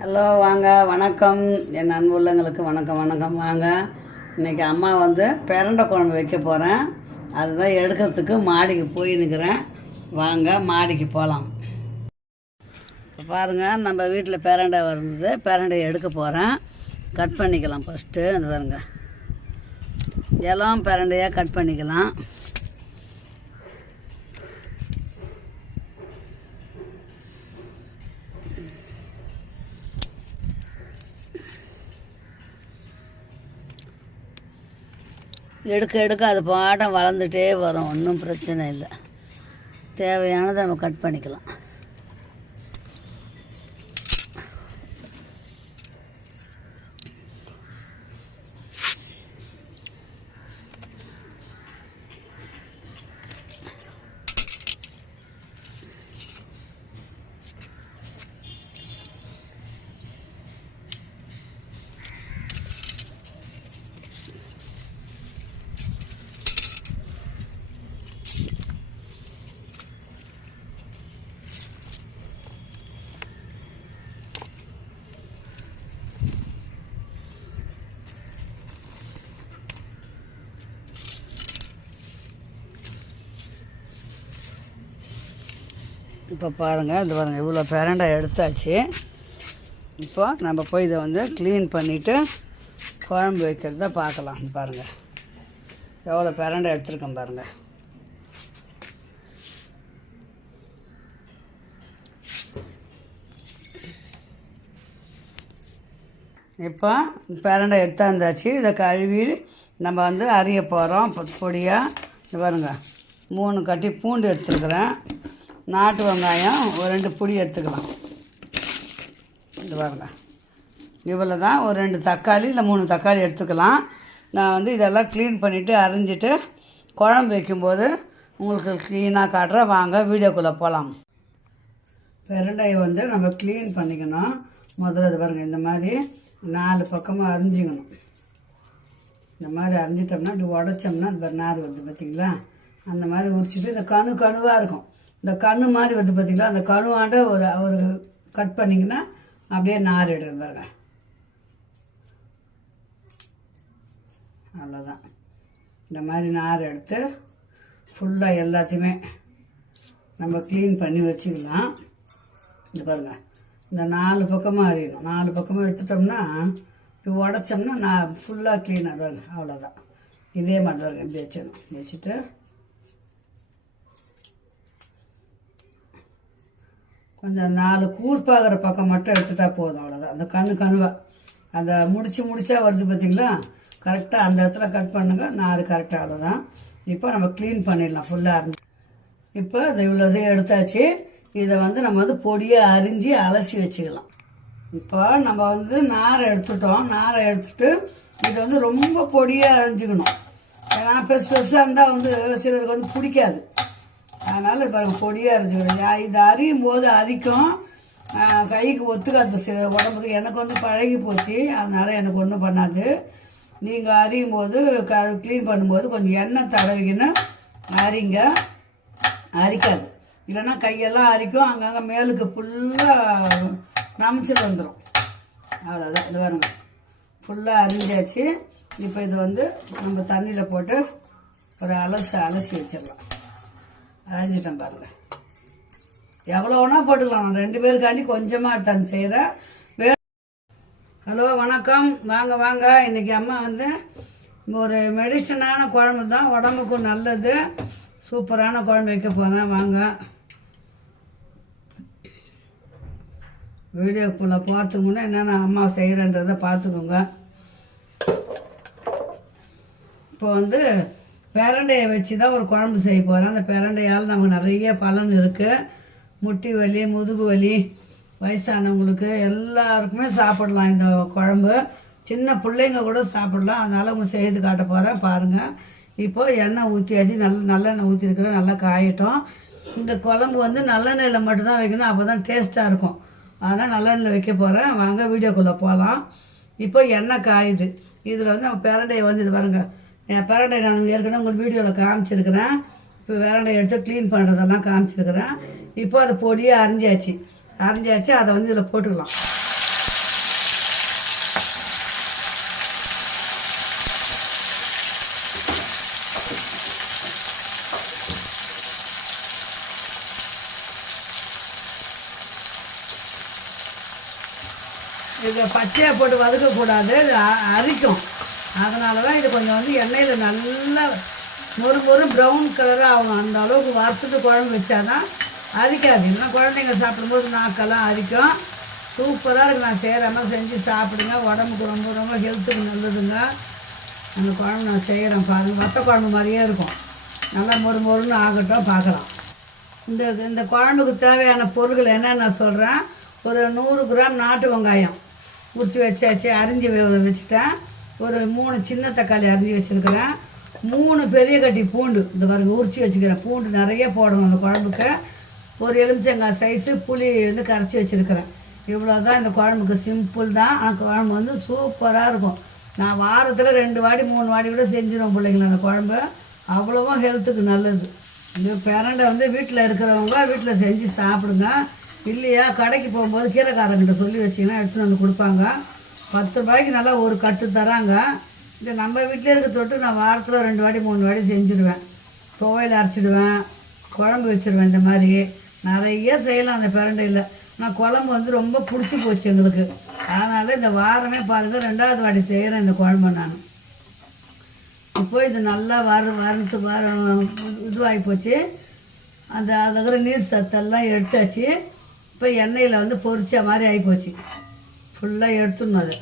Hello வாங்க, வணக்கம். என் அன்புள்ளங்களுக்கு வணக்கம் வணக்கம். வாங்க, இன்றைக்கி அம்மா பிரண்டை குழம்பு வைக்க போகிறேன். அதுதான் எடுக்கிறதுக்கு மாடிக்கு போய் நிற்கிறேன். வாங்க மாடிக்கு போகலாம். இப்போ பாருங்கள், நம்ம வீட்டில் பிரண்டை வருது. பிரண்டையை எடுக்க போகிறேன். கட் பண்ணிக்கலாம். ஃபஸ்ட்டு அது பாருங்க, இளம் பிரண்டையாக கட் பண்ணிக்கலாம். எடுக்க எடுக்க அது பாடம் வளர்ந்துட்டே வரும். ஒன்றும் பிரச்சனை இல்லை. தேவையானதை நம்ம கட் பண்ணிக்கலாம். இப்போ பாருங்கள், இது பாருங்கள், இவ்வளோ பிரண்டை எடுத்தாச்சு. இப்போ நம்ம போய் இதை க்ளீன் பண்ணிவிட்டு குழம்பு வைக்கிறத பார்க்கலாம். பாருங்கள், எவ்வளோ பிரண்டை எடுத்துருக்கேன் பாருங்கள். இப்போ பிரண்டை எடுத்தாந்தாச்சு. இதை கழுவி நம்ம அரிய போகிறோம் பொடியாக. இது பாருங்கள், 3 கட்டி பூண்டு எடுத்துருக்குறேன். நாட்டு வெங்காயம் ஒரு 2 பொடி எடுத்துக்கலாம். இது பாருங்கள், இவ்வளோ தான். ஒரு 2 தக்காளி இல்லை 3 தக்காளி எடுத்துக்கலாம். நான் இதெல்லாம் க்ளீன் பண்ணிவிட்டு அரிஞ்சிட்டு குழம்பு வைக்கும்போது உங்களுக்கு க்ளீனாக காட்டுறேன். வாங்க வீடியோக்குள்ளே போகலாம். பிரண்டையை நம்ம க்ளீன் பண்ணிக்கணும். முதல்ல இது பாருங்கள், இந்த மாதிரி 4 பக்கமாக அரிஞ்சிக்கணும். இந்த மாதிரி அரிஞ்சிட்டோம்னா இப்படி உடச்சோம்னா அது நார் வருது பார்த்திங்களா. அந்த மாதிரி உரிச்சிட்டு இந்த கணுவாக இருக்கும். இந்த கண்ணு மாதிரி பார்த்திங்களா, அந்த கணுவாண்ட ஒரு கட் பண்ணிங்கன்னா அப்படியே நார் எடுக்குது பாருங்க. அவ்வளோதான். இந்த மாதிரி நார் எடுத்து ஃபுல்லாக எல்லாத்தையுமே நம்ம க்ளீன் பண்ணி வச்சுக்கலாம். இது பாருங்கள், இந்த 4 பக்கமாக அறியணும். 4 பக்கமாக எடுத்துட்டோம்னா இப்படி உடச்சோம்னா நான் ஃபுல்லாக க்ளீனாக பாருங்க. அவ்வளோதான். இதே மாதிரி பாருங்க, இப்படி வச்சிடணும். வச்சுட்டு கொஞ்சம் 4 கூர்ப்பாகிற பக்கம் மட்டும் எடுத்துட்டா போதும். அவ்வளோதான். அந்த கணுவாக அந்த முடிச்சா வருது பார்த்திங்களா, கரெக்டாக அந்த இடத்துல கட் பண்ணுங்க. நார் கரெக்டாக. அவ்வளோதான். இப்போ நம்ம க்ளீன் பண்ணிடலாம் ஃபுல்லாக அரிஞ்சு. இப்போ அது இவ்வளோதையும் எடுத்தாச்சு. இதை நம்ம பொடியாக அரிஞ்சு அலசி வச்சுக்கலாம். இப்போ நம்ம நாரை எடுத்துட்டோம். நாரை எடுத்துட்டு இதை ரொம்ப பொடியாக அரிஞ்சிக்கணும். ஏன்னா பெருசாக இருந்தால் சிலருக்கு பிடிக்காது. அதனால் பாருங்க, பொடியாக அரிஞ்சுக்கணும். இது அரியும் போது அரிக்கும், கைக்கு ஒத்துக்காது உடம்புக்கு. எனக்கு பழகி போச்சு, அதனால் எனக்கு ஒன்றும் பண்ணாது. நீங்கள் அரியும் போது க்ளீன் பண்ணும்போது கொஞ்சம் எண்ணெய் தடவிக்கின்னு அரிங்க, அரிக்காது. இல்லைன்னா கையெல்லாம் அரிக்கும், அங்கங்கே மேலுக்கு ஃபுல்லாக நமைச்சிட்டு வந்துடும். அவ்வளோதான். இது வருங்க, ஃபுல்லாக அரிஞ்சாச்சு. இப்போ இது நம்ம தண்ணியில் போட்டு ஒரு அலசி வச்சிடலாம். அரைஞ்சிட்டேன் பாருங்கள். எவ்வளோ வேணால் போட்டுக்கலாம். நான் 2 பேருக்காண்டி கொஞ்சமாக எடுத்தாந்து செய்கிறேன். ஹலோ வணக்கம். வாங்க. இன்றைக்கி அம்மா ஒரு மெடிசனான குழம்பு தான், உடம்புக்கும் நல்லது. சூப்பரான குழம்பு வைக்க போகிறேன். வாங்க வீடியோக்குள்ளே போகிறதுக்கு முன்னே என்னென்ன அம்மா செய்கிறன்றதை பார்த்துக்கோங்க. இப்போ பிரண்டையை வச்சு தான் ஒரு குழம்பு செய்ய போகிறேன். அந்த பிரண்டையால் நமக்கு நிறைய பலன் இருக்குது. முட்டி வலி, முதுகு வலி, வயசானவங்களுக்கு எல்லாருக்குமே சாப்பிடலாம் இந்த குழம்பு. சின்ன பிள்ளைங்க கூட சாப்பிடலாம். அதனால் அவங்க செய்து காட்ட போகிறேன். பாருங்கள். இப்போது எண்ணெய் ஊற்றியாச்சு. நல்லெண்ணெய் ஊற்றிருக்கிறேன். நல்லா காயட்டும். இந்த குழம்பு நல்லெண்ணெயில் மட்டும்தான் வைக்கணும், அப்போ தான் டேஸ்ட்டாக இருக்கும். அதனால் நல்லெண்ணெயில் வைக்க போகிறேன். வாங்க வீடியோக்குள்ளே போகலாம். இப்போ எண்ணெய் காயுது. இதில் நம்ம பிரண்டையை இது பாருங்கள். பிரண்டை நான் ஏற்கனவே உங்களுக்கு வீடியோவில் காமிச்சிருக்கிறேன். இப்போ பிரண்டை எடுத்து க்ளீன் பண்ணுறதெல்லாம் காமிச்சிருக்கிறேன். இப்போ அது பொடியாக அரிஞ்சாச்சு. அதை இதில் போட்டுக்கலாம். இதை பச்சையாக போட்டு வதக்கக்கூடாது, இது அரிக்கும். அதனால தான் இது கொஞ்சம் வந்து எண்ணெயில் நல்லா மொறு ப்ரௌன் கலராக ஆகணும். அந்த அளவுக்கு வறுத்துட்டு குழம்பு வச்சாதான் அரிக்காது. இல்லைன்னா குழந்தைங்க சாப்பிடும்போது நாக்கெல்லாம் அரிக்கும். சூப்பராக இருக்குது. நான் செய்கிறேம்மா, செஞ்சு சாப்பிடுங்க. உடம்புக்கு ரொம்ப ஹெல்த்துக்கு நல்லதுங்க. அந்த குழம்பு நான் செய்கிறேன் பாருங்கள். வத்த குழம்பு மாதிரியே இருக்கும். நல்லா மொறுன்னு ஆகட்டும், பார்க்கலாம். இந்த குழம்புக்கு தேவையான பொருட்கள் என்னென்னு நான் சொல்கிறேன். ஒரு 100 கிராம் நாட்டு வெங்காயம் உரித்து வச்சாச்சு, அரிஞ்சு வச்சுட்டேன். ஒரு 3 சின்ன தக்காளி அரிஞ்சு வச்சுருக்கிறேன். 3 பெரிய கட்டி பூண்டு இந்த பாருங்க உரித்து வச்சுக்கிறேன். பூண்டு நிறைய போடணும் அந்த குழம்புக்கு. ஒரு எலுமிச்சங்காய் சைஸு புளி வந்து கரைச்சி வச்சுருக்கிறேன். இவ்வளோ தான் இந்த குழம்புக்கு. சிம்பிள் தான், ஆனால் குழம்பு வந்து சூப்பராக இருக்கும். நான் வாரத்தில் 2 வாட்டி 3 வாட்டி கூட செஞ்சிடுவேன் பிள்ளைங்கள அந்த குழம்பு. அவ்வளோவா ஹெல்த்துக்கு நல்லது. இந்த பிரண்டை வந்து வீட்டில் இருக்கிறவங்க வீட்டில் செஞ்சு சாப்பிடுங்க. இல்லையா கடைக்கு போகும்போது கீரைக்காரங்கிட்ட சொல்லி வச்சிங்கன்னா எடுத்துகிட்டு வந்து கொடுப்பாங்க. 10 ரூபாய்க்கு நல்லா ஒரு கட்டு தராங்க. இந்த நம்ம வீட்டிலே இருக்க தொட்டு நான் வாரத்தில் 2 வாட்டி 3 வாட்டி செஞ்சுருவேன். துவையல் அரைச்சிடுவேன், குழம்பு வச்சுருவேன். இந்த மாதிரி நிறைய செய்யலாம் அந்த பிரண்டையில். ஆனால் குழம்பு வந்து ரொம்ப பிடிச்சி போச்சு எங்களுக்கு. அதனால் இந்த வாரமே பாருங்கள் 2வது வாட்டி செய்கிறேன் இந்த குழம்பு நான். இப்போ இது நல்லா வறுத்து இதுவாகி போச்சு. அதில் நீர் சத்தெல்லாம் எடுத்தாச்சு. இப்போ எண்ணெயில் வந்து பொரிச்ச மாதிரி ஆகிப்போச்சு. ஃபுல்லாக எடுத்துடணும். அது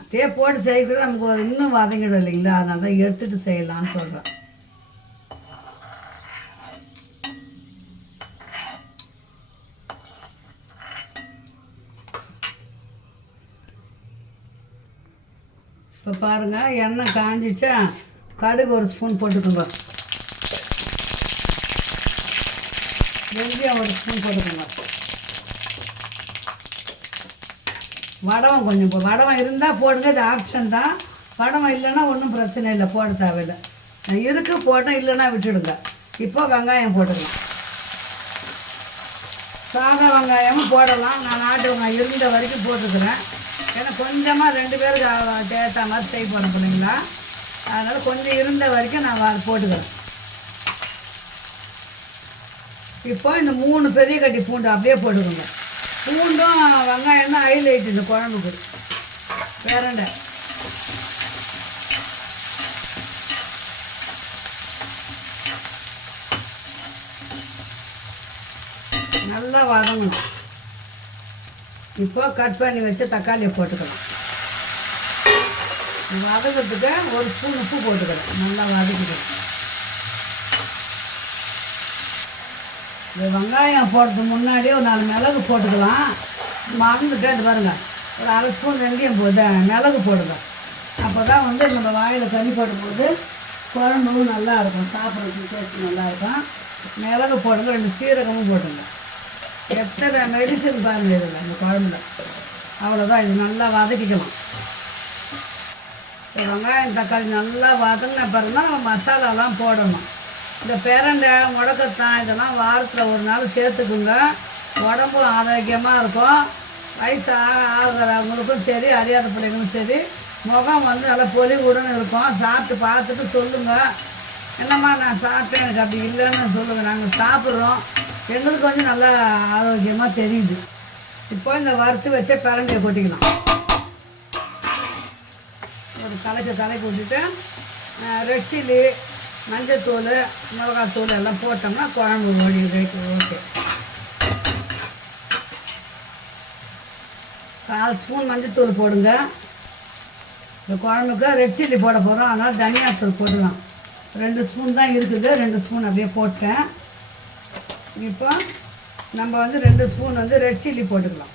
அப்படியே போட்டு செய்யக்கூட நமக்கு ஒரு இன்னும் வதங்கிடும் இல்லைங்களா. அதனால தான் எடுத்துகிட்டு செய்யலான்னு சொல்கிறேன். இப்போ பாருங்கள் எண்ணெய் காஞ்சிச்சா, கடுகு ஒரு ஸ்பூன் போட்டுக்கோங்க, வெந்தயம் ஒரு ஸ்பூன் போட்டுக்கோங்க, வடவம் கொஞ்சம் வடவம் இருந்தால் போடுங்க, இது ஆப்ஷன் தான். வடவம் இல்லைன்னா ஒன்றும் பிரச்சனை இல்லை, போட தேவையில்லை. இருக்கு போட்டேன், இல்லைன்னா விட்டுடுங்க. இப்போ வெங்காயம் போட்டுக்கலாம். சாதா வெங்காயமும் போடலாம். நான் நாட்டு வெங்காயம் இருந்த வரைக்கும் போட்டுக்கிறேன். ஏன்னா கொஞ்சமாக 2 பேருக்கு ஏற்ற மாதிரி செய்ய போகிறேன் பிள்ளைங்களா. அதனால் கொஞ்சம் இருந்த வரைக்கும் நான் போட்டுக்கிறேன். இப்போ இந்த 3 பெரிய கட்டி பூண்டு அப்படியே போட்டுக்கோங்க. பூண்டும் வெங்காயம் தான் ஹைலைட் இந்த குழம்புக்கு. பிரண்டை நல்லா வதங்கணும். இப்போ கட் பண்ணி வச்ச தக்காளியை போட்டுக்கலாம். வதக்கிறதுக்கு ஒரு ஸ்பூன் உப்பு போட்டுக்கலாம். நல்லா வதக்கிக்கலாம். இந்த வெங்காயம் போடுறதுக்கு முன்னாடியே ஒரு 4 மிளகு போட்டுக்கலாம். மறந்துட்டு அது பாருங்கள், ஒரு 1/2 ஸ்பூன் வெந்தயம் மிளகு போடுங்க. அப்போ தான் வந்து நம்ம வாயில் கறி போடும்போது குழம்பும் நல்லாயிருக்கும், சாப்பிட்றதுக்கு டேஸ்ட் நல்லாயிருக்கும். மிளகு போடுங்க, 2 சீரகமும் போட்டுங்க. எத்தனை மெடிசன் பாருங்க இதில் இந்த குழம்புல. அவ்வளோதான். இது நல்லா வதக்கிக்கலாம். வெங்காயம் தக்காளி நல்லா வதங்கின பிறகு தான் நம்ம மசாலாலாம் போடணும். இந்த பிரண்டை முடக்கத்தான் இதெல்லாம் வாரத்தில் ஒரு நாள் சேர்த்துக்குங்க. உடம்பும் ஆரோக்கியமாக இருக்கும். வயசு ஆகிறவங்களுக்கும் சரி, அறியாத பிள்ளைங்களும் சரி, முகம் வந்து நல்லா பொலிவுடன் இருக்கும். சாப்பிட்டு பார்த்துட்டு சொல்லுங்கள், என்னம்மா நான் சாப்பிட்டேன் எனக்கு அப்படி இல்லைன்னு சொல்லுங்கள். நாங்கள் சாப்பிட்றோம், எங்களுக்கு வந்து நல்லா ஆரோக்கியமாக தெரியுது. இப்போ இந்த வறுத்து வச்ச பிரண்டையை கொட்டிக்கலாம். ஒரு கலக்கி விட்டுட்டு ரெட் சில்லி, மஞ்சத்தூள், மிளகாத்தூள் எல்லாம் போட்டோம்னா குழம்பு ஓகே. 1/4 ஸ்பூன் மஞ்சத்தூள் போடுங்க. இந்த குழம்புக்கு ரெட் சில்லி போட போகிறோம், அதனால் தனியாத்தூள் போடலாம். 2 ஸ்பூன் தான் இருக்குது, 2 ஸ்பூன் அப்படியே போட்டேன். இப்போ நம்ம வந்து 2 ஸ்பூன் வந்து ரெட் சில்லி போட்டுக்கலாம்.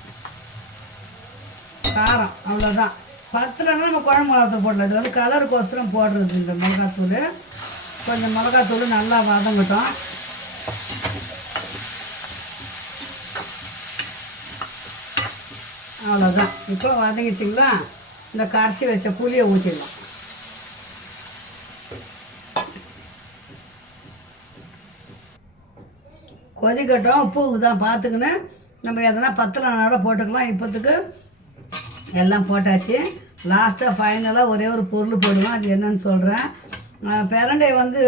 காரம் அவ்வளோதான். 10லன்னா நம்ம குழம்பு மிளகாத்தூள் போடலாம். இது வந்து கலருக்கோசரம் போடுறது இந்த மிளகாத்தூள். கொஞ்சம் மிளகாத்தூள் நல்லா வதங்கட்டும். அவ்வளோதான். இப்போ வதங்கிச்சிங்களா, இந்த கரைச்சி வச்ச புளியை ஊற்றிடலாம். கொதிக்கட்டும். உப்பு தான் பார்த்துக்கின்னு நம்ம எதனா பத்தலைனால போட்டுக்கலாம். இப்போத்துக்கு எல்லாம் போட்டாச்சு. லாஸ்ட்டாக ஃபைனலாக ஒரே ஒரு பொருள் போடுவோம். அது என்னன்னு சொல்கிறேன். பிரண்டையை வந்து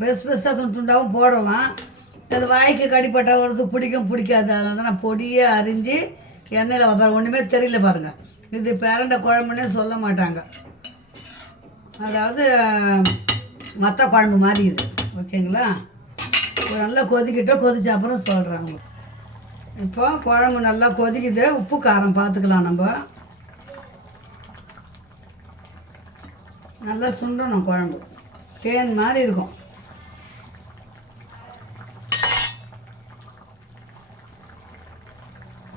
பெருசாக துண்டாகவும் போடலாம். அது வாய்க்கு கடிப்பட்டால் வரது பிடிக்காது. அதனால தான் நான் பொடியை அரிஞ்சு எண்ணெயில் பாருங்கள் ஒன்றுமே தெரியல பாருங்கள். இது பிரண்டை குழம்புன்னே சொல்ல மாட்டாங்க, அதாவது மற்ற குழம்பு மாதிரி இது. ஓகேங்களா? நல்லா கொதிக்கிட்டோம், கொதிச்ச அப்புறம் சொல்கிறாங்க. இப்போ குழம்பு நல்லா கொதிக்குது, உப்பு காரம் பார்த்துக்கலாம். நம்ம நல்லா சுண்டணும், குழம்பு தேன் மாதிரி இருக்கும்.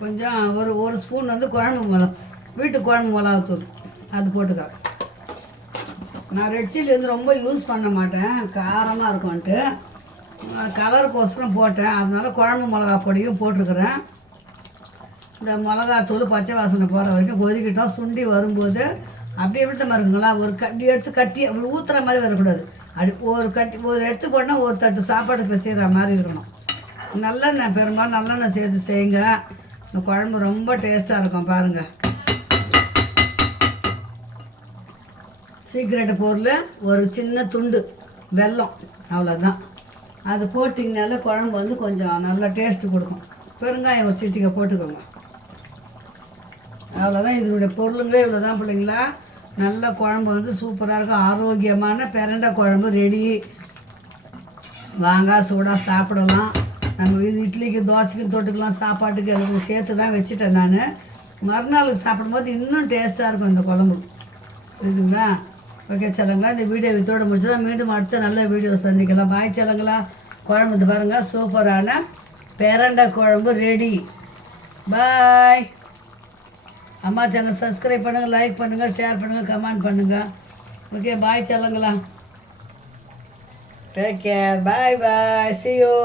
கொஞ்சம் ஒரு ஸ்பூன் வந்து குழம்பு மிளகா, வீட்டு குழம்பு மிளகாத்தூள் அது போட்டுக்கிறேன். நான் ரெட் சில்லி வந்து ரொம்ப யூஸ் பண்ண மாட்டேன், காரமாக இருக்கும்ன்ட்டு கலருக்கோசரம் போட்டேன். அதனால குழம்பு மிளகா பொடியும் போட்டிருக்கிறேன். இந்த மிளகாத்தூள் பச்சை வாசனை போகிற வரைக்கும் கொதிக்கிட்டோம். சுண்டி வரும்போது அப்படியே விட்ட மாதிரி இருக்குங்களா, ஒரு கட்டி எடுத்து கட்டி அப்படி ஊற்றுற மாதிரி வரக்கூடாது. அப்படி ஒரு எடுத்து போட்டால் ஒரு தட்டு சாப்பாடு பிசைகிற மாதிரி இருக்கணும். நல்லெண்ணெய், பெரும்பாலும் நல்லெண்ணெய் சேர்த்து செய்யுங்க, இந்த குழம்பு ரொம்ப டேஸ்ட்டாக இருக்கும். பாருங்கள், சீக்கிரட்டு பொருள் ஒரு சின்ன துண்டு வெல்லம், அவ்வளோதான். அது போட்டிங்கனால குழம்பு வந்து கொஞ்சம் நல்லா டேஸ்ட்டு கொடுக்கும். பெருங்காயம் ஒரு சிட்டிக்கை போட்டுக்கோங்க, அவ்வளோதான். இதனுடைய பொருளுங்களே இவ்வளோ தான் பிள்ளைங்களா. நல்ல குழம்பு வந்து சூப்பராக இருக்கும். ஆரோக்கியமான பிரண்டை குழம்பு ரெடி. வாங்க, சூடாக சாப்பிடலாம். நம்ம இது இட்லிக்கு தோசைக்கும் தொட்டுக்கலாம், சாப்பாட்டுக்கு எல்லாத்தையும் சேர்த்து தான் வச்சுட்டேன் நான். மறுநாளுக்கு சாப்பிடும்போது இன்னும் டேஸ்ட்டாக இருக்கும் இந்த குழம்பு. இருக்குங்களா? ஓகே செல்லங்களா, இந்த வீடியோ இதோடு முடிச்சதா. மீண்டும் அடுத்த நல்ல வீடியோ சந்திக்கலாம். பாய் செல்லங்களா. குழம்பு இது பாருங்கள், சூப்பரான பிரண்டை குழம்பு ரெடி. பாய். அம்மா சேனல் சப்ஸ்கிரைப் பண்ணுங்கள், லைக் பண்ணுங்கள், ஷேர் பண்ணுங்கள், கமெண்ட் பண்ணுங்கள். ஓகே, பாய் செல்லங்களா. Take care. Bye bye. see you.